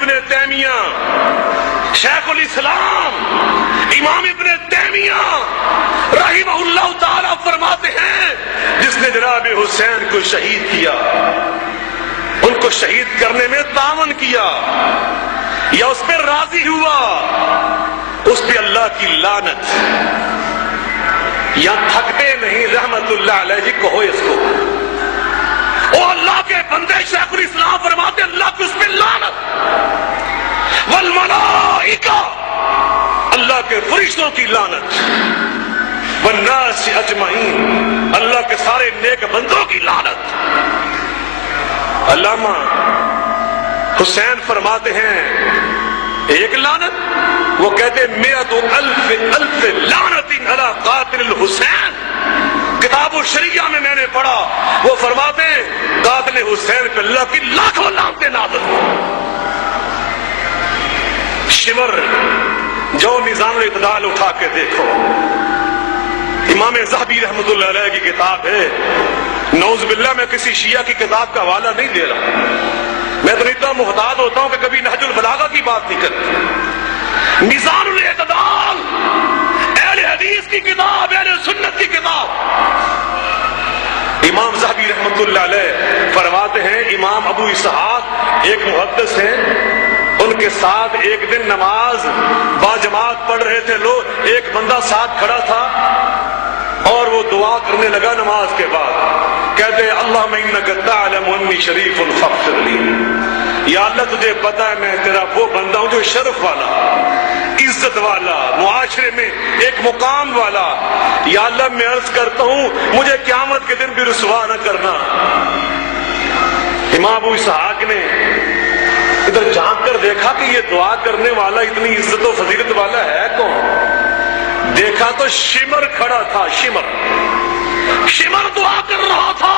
ابن تیمیہ شیخ الاسلام امام ابن تیمیہ رحمہ اللہ تعالی فرماتے ہیں جس نے جناب حسین کو شہید کیا، ان کو شہید کرنے میں تعاون کیا یا اس پہ راضی ہوا، اس پہ اللہ کی لعنت۔ یا تھکتے نہیں رحمت اللہ علیہ جی، کہو اس کو، او اللہ کے بندے شیخ الاسلام فرماتے اللہ کی اس پہ لعنت، والملائکہ اللہ کے فرشتوں کی لعنت، والناس اجمعین اللہ کے سارے نیک بندوں کی لعنت۔ علامہ حسین فرماتے ہیں ایک لعنت، وہ کہتے ہیں 100,000 لعنت علی قاتل الحسین۔ کتاب الشریعہ میں نے پڑھا، وہ فرماتے ہیں قاتل حسین پہ اللہ کی لاکھوں لعنتیں نازل ہوں۔ شمر جو نظام الاعتدال اٹھا کے دیکھو، امام ذہبی رحمۃ اللہ علیہ کی کتاب ہے، نعوذ باللہ میں کسی شیعہ کی کتاب کا حوالہ نہیں دے رہا، میں تو اتنا محتاط ہوتا ہوں کہ کبھی نہج البلاغہ کی بات نہیں کرتا۔ میزان الاعتدال اہل حدیث کی کتاب، اہل سنت کی کتاب۔ امام ذہبی رحمۃ اللہ علیہ فرماتے ہیں امام ابو اسحاق ایک محدث ہیں، ان کے ساتھ ایک دن نماز با جماعت پڑھ رہے تھے لوگ، ایک بندہ ساتھ کھڑا تھا اور وہ دعا کرنے لگا نماز کے بعد، کہتے ہیں اللہم انک تعلم انی شریف فاغفر لی، یا اللہ تجھے پتا ہے میں تیرا وہ بندہ ہوں جو شرف والا، عزت والا، معاشرے میں ایک مقام والا، یا اللہ میں عرض کرتا ہوں مجھے قیامت کے دن بھی رسوا نہ کرنا۔ امام ابو اسحاق نے ادھر جھانک کر دیکھا کہ یہ دعا کرنے والا اتنی عزت و فضیلت والا ہے کون؟ دیکھا تو شمر کھڑا تھا، شمر دعا کر رہا تھا۔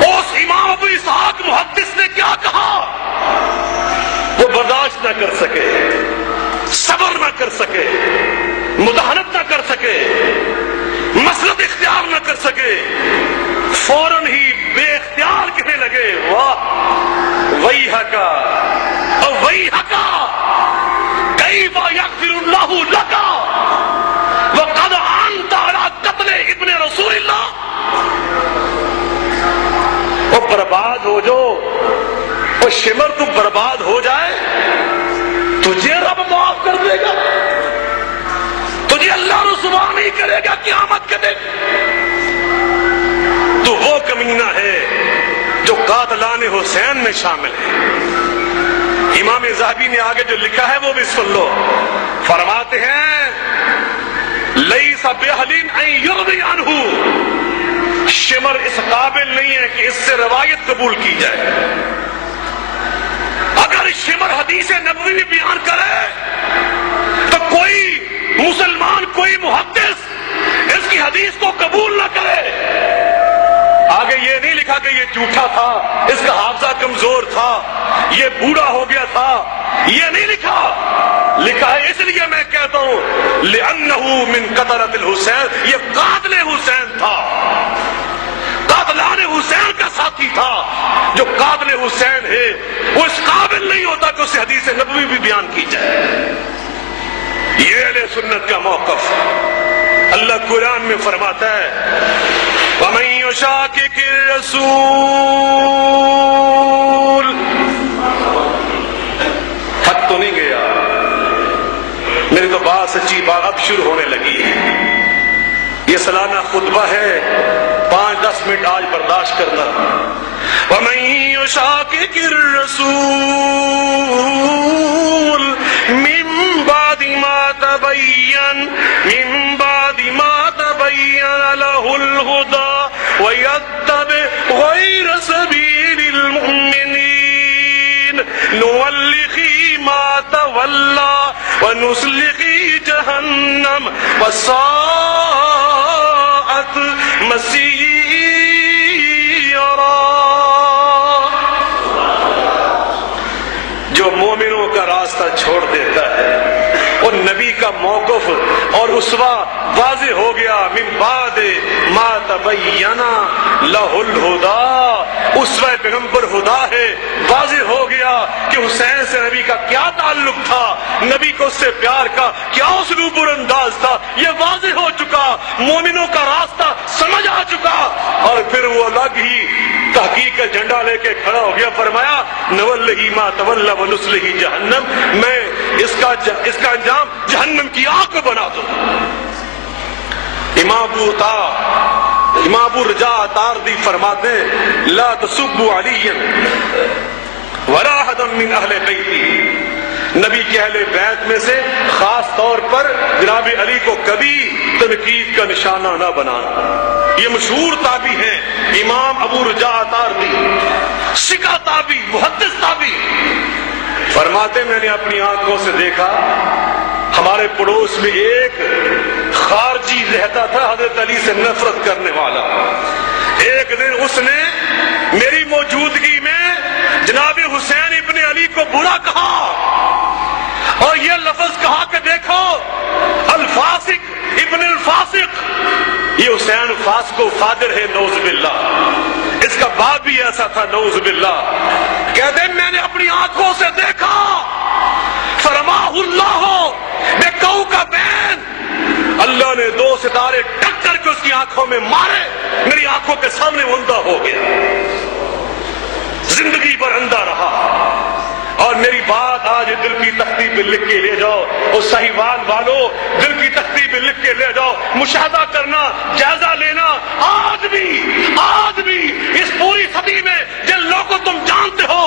اس امام ابو اسحاق محدث نے کیا کہا؟ وہ برداشت نہ کر سکے، صبر نہ کر سکے، مداہنت نہ کر سکے، مسلط اختیار نہ کر سکے، فوراً ہی بے اختیار کہنے لگے واہ ویحکا او ویحکا کیف یغفر اللہ لکا وقد انت علی قتل ابن رسول اللہ۔ وہ برباد ہو جو، وہ شمر تو برباد ہو جائے، تجھے رب معاف کر دے گا، تجھے اللہ رسوا نہیں کرے گا قیامت کے دن۔ تو وہ کمینہ ہے جو قاتلان حسین میں شامل ہے۔ امام ذہبی نے آگے جو لکھا ہے وہ بھی سن لو، فرماتے ہیں لیس بأہل ان یروی عنہ، شمر اس قابل نہیں ہے کہ اس سے روایت قبول کی جائے۔ اگر شمر حدیث نبوی بیان کرے تو کوئی مسلمان، کوئی محدث اس کی حدیث کو قبول نہ کرے۔ آگے یہ نہیں لکھا کہ یہ جھوٹا تھا، اس کا حافظہ کمزور تھا، یہ بوڑھا ہو گیا تھا، یہ نہیں لکھا۔ لکھا ہے اس لیے میں کہتا ہوں لأنہ من قتلۃ الحسین، یہ قاتل حسین تھا، قاتلان حسین کا ساتھی تھا۔ جو قاتل حسین ہے وہ اس قابل نہیں ہوتا کہ اسے حدیث نبوی بھی بیان کی جائے۔ یہ اہل سنت کا موقف۔ اللہ قرآن میں فرماتا ہے وَمَن يُشَاقِقِ الرَّسُولَ، حد تو نہیں گیا، میری تو بات سچی بات اب شروع ہونے لگی ہے۔ یہ سالانہ خطبہ ہے، 5-10 منٹ آج برداشت کرنا۔ وَمَن يُشَاقِقِ الرَّسُولَ مِن بَعْدِ مَا تَبَيَّنَ لَهُ الْهُدَى وَيَتَّبِعْ غَيْرَ سَبِيلِ الْمُؤْمِنِينَ نُوَلِّهِ مَا تَوَلَّى وَنُصْلِهِ جَهَنَّمَ وَسَاءَتْ مَصِيرًا۔ جو مومنوں کا راستہ چھوڑ دیتا ہے اور نبی کا موقف اور اسوہ واضح ہو گیا. من بعد ما تبین لہ الہدی، اسوہ پیغمبر ہدا ہے. واضح ہو گیا کہ حسین سے نبی کا کیا تعلق تھا، نبی کو اس سے پیار کا کیا اسلوب اور انداز تھا، یہ واضح ہو چکا. مومنوں کا راستہ سمجھ آ چکا. اور پھر وہ الگ ہی تحقیق کا جھنڈا لے کے کھڑا ہو گیا. فرمایا نولہ ما تولی ونصلہ جہنم، میں اس کا انجام جہنم کی آگ کو بنا دوں. امام ابو رجاء تاردی فرماتے ہیں لا تسبوا علیا ولا احدا من اہل بیتی، نبی کے اہل بیت میں سے خاص طور پر جناب علی کو کبھی تنقید کا نشانہ نہ بنانا. یہ مشہور تابعی ہیں امام ابو رجاء تاردی، سکہ تابعی، محدث تابعی. فرماتے میں نے اپنی آنکھوں سے دیکھا ہمارے پڑوس میں ایک خارجی رہتا تھا حضرت علی سے نفرت کرنے والا. ایک دن اس نے میری موجودگی میں جناب حسین ابن علی کو برا کہا اور یہ لفظ کہا کہ دیکھو الفاسق ابن الفاسق، یہ حسین فاسق و فاجر ہے نعوذ باللہ. اس کا باپ بھی ایسا تھا نعوذ باللہ. کہتے ہیں میں نے اپنی آنکھوں سے دیکھا فرماہ اللہ بکوکبین، اللہ نے دو ستارے ٹکر کے اس کی آنکھوں میں مارے، میری آنکھوں کے سامنے وہ اندھا ہو گیا، زندگی بھر اندھا رہا. اور میری بات آج دل کی تختی پہ لکھ کے لے جاؤ، اور صحیحوال والو دل کی تختی پہ لکھ کے لے جاؤ، مشاہدہ کرنا، جائزہ لینا. آج بھی اس پوری صدی میں جن لوگوں کو تم جانتے ہو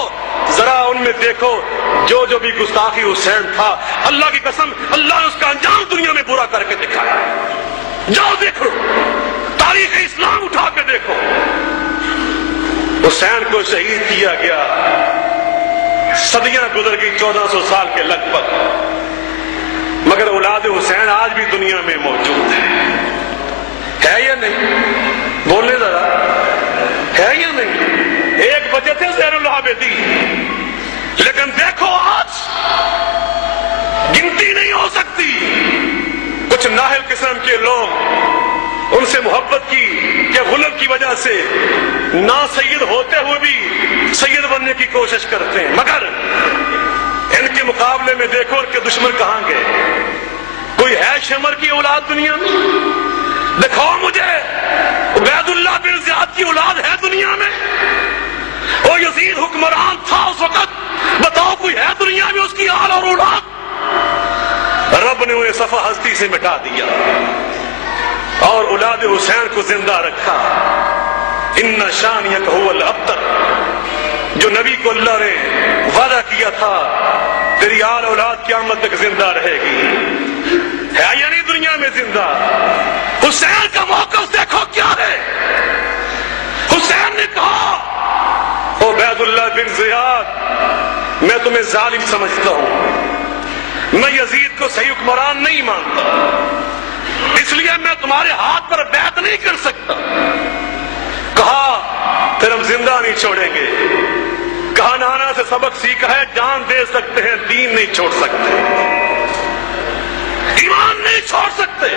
ذرا ان میں دیکھو جو بھی گستاخی حسین تھا، اللہ کی قسم اللہ نے اس کا انجام دنیا میں برا کر کے دکھایا. جاؤ دیکھو، تاریخ اسلام اٹھا کے دیکھو. حسین کو شہید کیا گیا، صدیاں گزر گئی، 1400 سال کے لگ بھگ، مگر اولاد حسین آج بھی دنیا میں موجود ہے یا نہیں؟ بولنے ذرا، ہے یا نہیں؟ ایک بچے تھے زین العابدین، لیکن دیکھو آج گنتی نہیں ہو سکتی. کچھ نااہل قسم کے لوگ ان سے محبت کی کہ غلب کی وجہ سے نا سید ہوتے ہوئے بھی سید بننے کی کوشش کرتے ہیں، مگر ان کے مقابلے میں دیکھو ان کے دشمن کہاں گئے. کوئی ہے شمر کی اولاد دنیا میں؟ دکھاؤ مجھے عبید اللہ بن زیاد کی اولاد ہے دنیا میں؟ وہ یزید حکمران تھا اس وقت، بتاؤ کوئی ہے دنیا میں اس کی آل اور اولاد؟ رب نے انہیں صفحہ ہستی سے مٹا دیا اور اولاد حسین کو زندہ رکھا. ان شانیک هو الابتر، جو نبی کو اللہ نے وعدہ کیا تھا تیری آل اولاد قیامت تک زندہ رہے گی، ہے یا نہیں دنیا میں زندہ؟ حسین کا موقف دیکھو کیا ہے. حسین نے کہا عبید اللہ بن زیاد میں تمہیں ظالم سمجھتا ہوں، میں یزید کو صحیح حکمران نہیں مانتا، اس لیے میں تمہارے ہاتھ پر بیعت نہیں کر سکتا. کہا پھر ہم زندہ نہیں چھوڑیں گے. کہا نانا سے سبق سیکھا ہے، جان دے سکتے ہیں دین نہیں چھوڑ سکتے، ایمان نہیں چھوڑ سکتے.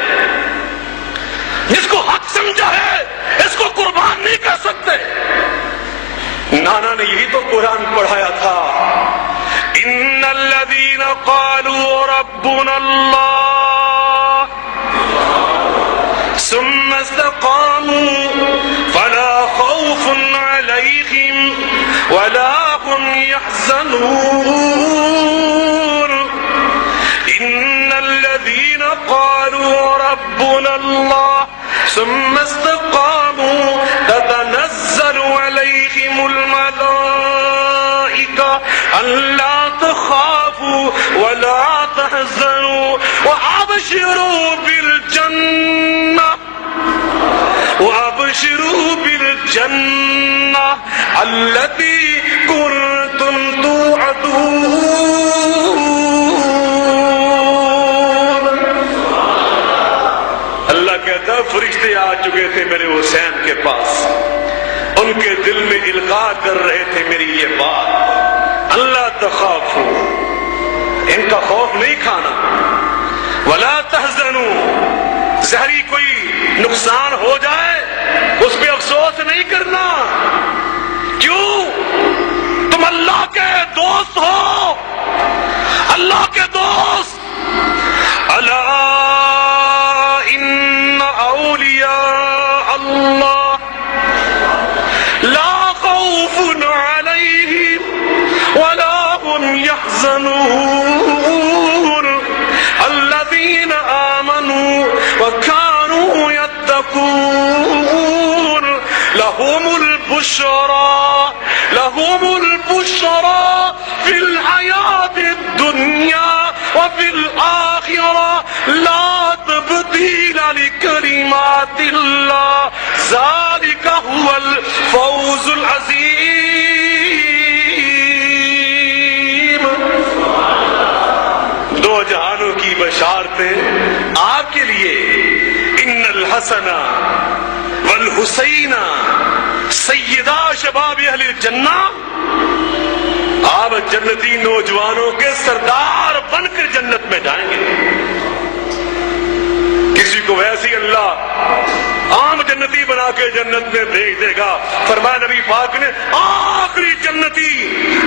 جس کو حق سمجھا ہے اس کو قربان نہیں کر سکتے. نانا نے یہی تو قرآن پڑھایا تھا، ان الذین قالوا ربنا اللہ ثم استقاموا فلا خوف علیہم ولا هم يحزنون. ان الذین قالوا ربنا اللہ ثم استقاموا تتنزل علیہم الملائکہ الا تخافوا ولا تحزنوا وابشروا بالجنہ التي كنتم توعدون. اللہ کہتا ہے فرشتے آ چکے تھے میرے حسین کے پاس، ان کے دل میں القاء کر رہے تھے میری یہ بات، اللہ تخافوا، ان کا خوف نہیں کھانا، ولا تحزنوا، ظاہری کوئی نقصان ہو جائے اس پہ افسوس نہیں کرنا. کیوں؟ تم اللہ کے دوست ہو، اللہ کے دوست. الا ان اولیاء اللہ لا خوف علیہم ولا هم يحزنون الذین آمنوا وكانوا يتقون لهم البشرى في الحياة الدنيا وفي الآخرة لا تبديل لكلمات الله ذلك هو الفوز العظيم. دو جہانوں کی بشارتیں آپ کے لیے. ان الحسن والحسین سیدہ شباب اہل الجنہ، آپ جنتی نوجوانوں کے سردار بن کر جنت میں جائیں گے. کسی کو ویسی اللہ عام جنتی بنا کے جنت میں بھیج دے گا. فرمایا نبی پاک نے آخری جنتی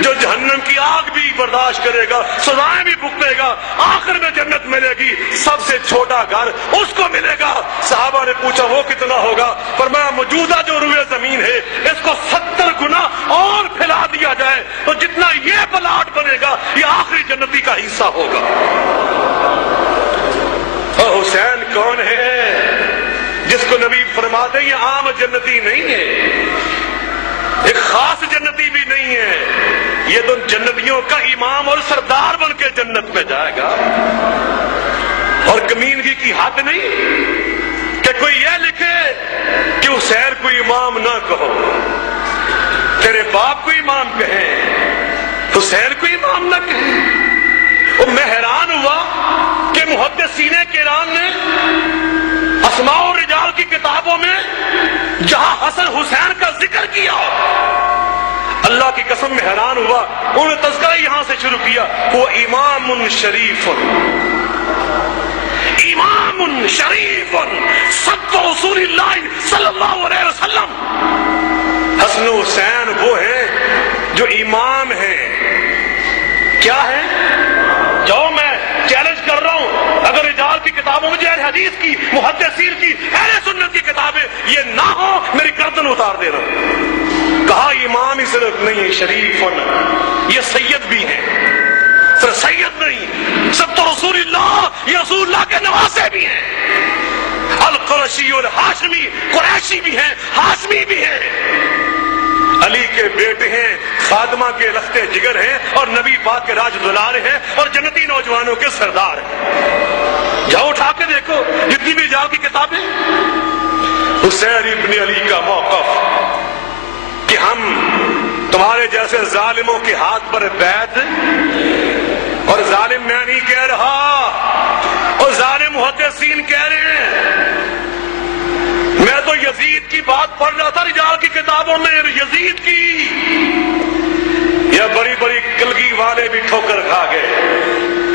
جو جہنم کی آگ بھی برداشت کرے گا، سزائیں بھی بھگتے گا، آخر میں جنت ملے گی، سب سے چھوٹا گھر اس کو ملے گا. صحابہ نے پوچھا وہ کتنا ہوگا؟ فرمایا موجودہ جو روئے زمین ہے اس کو 70 گنا اور پھیلا دیا جائے تو جتنا یہ پلاٹ بنے گا یہ آخری جنتی کا حصہ ہوگا. اور حسین کون ہے جس کو نبی فرماتے ہیں یہ عام جنتی نہیں ہے، ایک خاص جنتی بھی نہیں ہے، یہ تو جنتیوں کا امام اور سردار بن کے جنت میں جائے گا. اور کمینگی کی حد نہیں کہ کوئی یہ لکھے کہ حسین کو امام نہ کہو، تیرے باپ کو امام کہیں، حسین کو امام نہ کہیں. اور میں حیران ہوا کہ محدثین کرام نے اسماء و رجال کی کتابوں میں جہاں حسن حسین کا ذکر کیا، اللہ کی قسم میں حیران ہوا. انہوں نے تذکرہ یہاں سے شروع کیا، وہ امام شریف، امام شریف صدق رسول اللہ صلی اللہ علیہ وسلم. حسن حسین وہ ہیں جو امام ہیں. کیا ہے؟ جو میں چیلنج کر رہا ہوں، اگر رجال کی کتابوں میں جو اہل حدیث کی، محدثین کی، اہل سنت کی کتابیں یہ نہ ہو میری گردن اتار دینا. کہا امام ہی صرف نہیں، شریف یہ سید بھی ہیں، صرف سید نہیں، سب تو رسول اللہ، یہ رسول اللہ کے نواسے بھی ہیں. القرشی اور ہاشمی، قریشی بھی ہیں، ہاشمی بھی ہیں، علی کے بیٹے ہیں، فاطمہ کے رخت جگر ہیں، اور نبی پاک کے راج دلارے ہیں، اور جنتی نوجوانوں کے سردار ہیں. جاؤ اٹھا کے دیکھو جتنی بھی جاؤ کی کتابیں. حسین ابن علی کا موقف کہ ہم تمہارے جیسے ظالموں کے ہاتھ پر بیعت، اور ظالم میں نہیں کہہ رہا، اور ظالم محدثین کہہ رہے ہیں. میں تو یزید کی بات پڑھ رہا تھا رجال کی کتابوں میں، یزید کی. یہ بڑی بڑی کلگی والے بھی ٹھوکر کھا گئے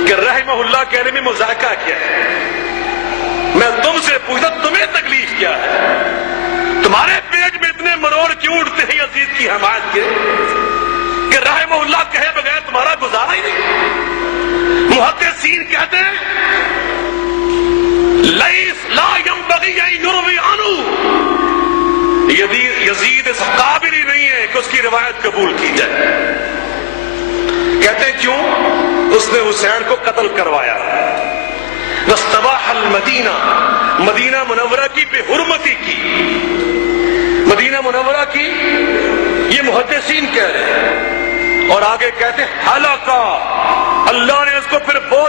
کہ رحمہ اللہ کہنے میں مذائقہ کیا ہے. میں تم سے پوچھتا تمہیں تکلیف کیا ہے؟ تمہارے پیٹ میں اتنے مروڑ کیوں اٹھتے ہیں یزید کی حمایت کے کہ رحمہ اللہ کہے بغیر تمہارا گزارا ہی نہیں. محدثین کہتے ہیں لا ينبغي ان يروي عنه، یزید اس قابل ہی نہیں ہے کہ اس کی روایت قبول کی جائے. کہتے ہیں کیوں؟ اس نے حسین کو قتل کروایا. واستباح المدینہ، مدینہ منورہ کی بے حرمتی کی، مدینہ منورہ کی، یہ محدثین کہہ رہے ہیں. اور آگے کہتے ہیں ہلاکا، اللہ نے اس کو پھر بوجھ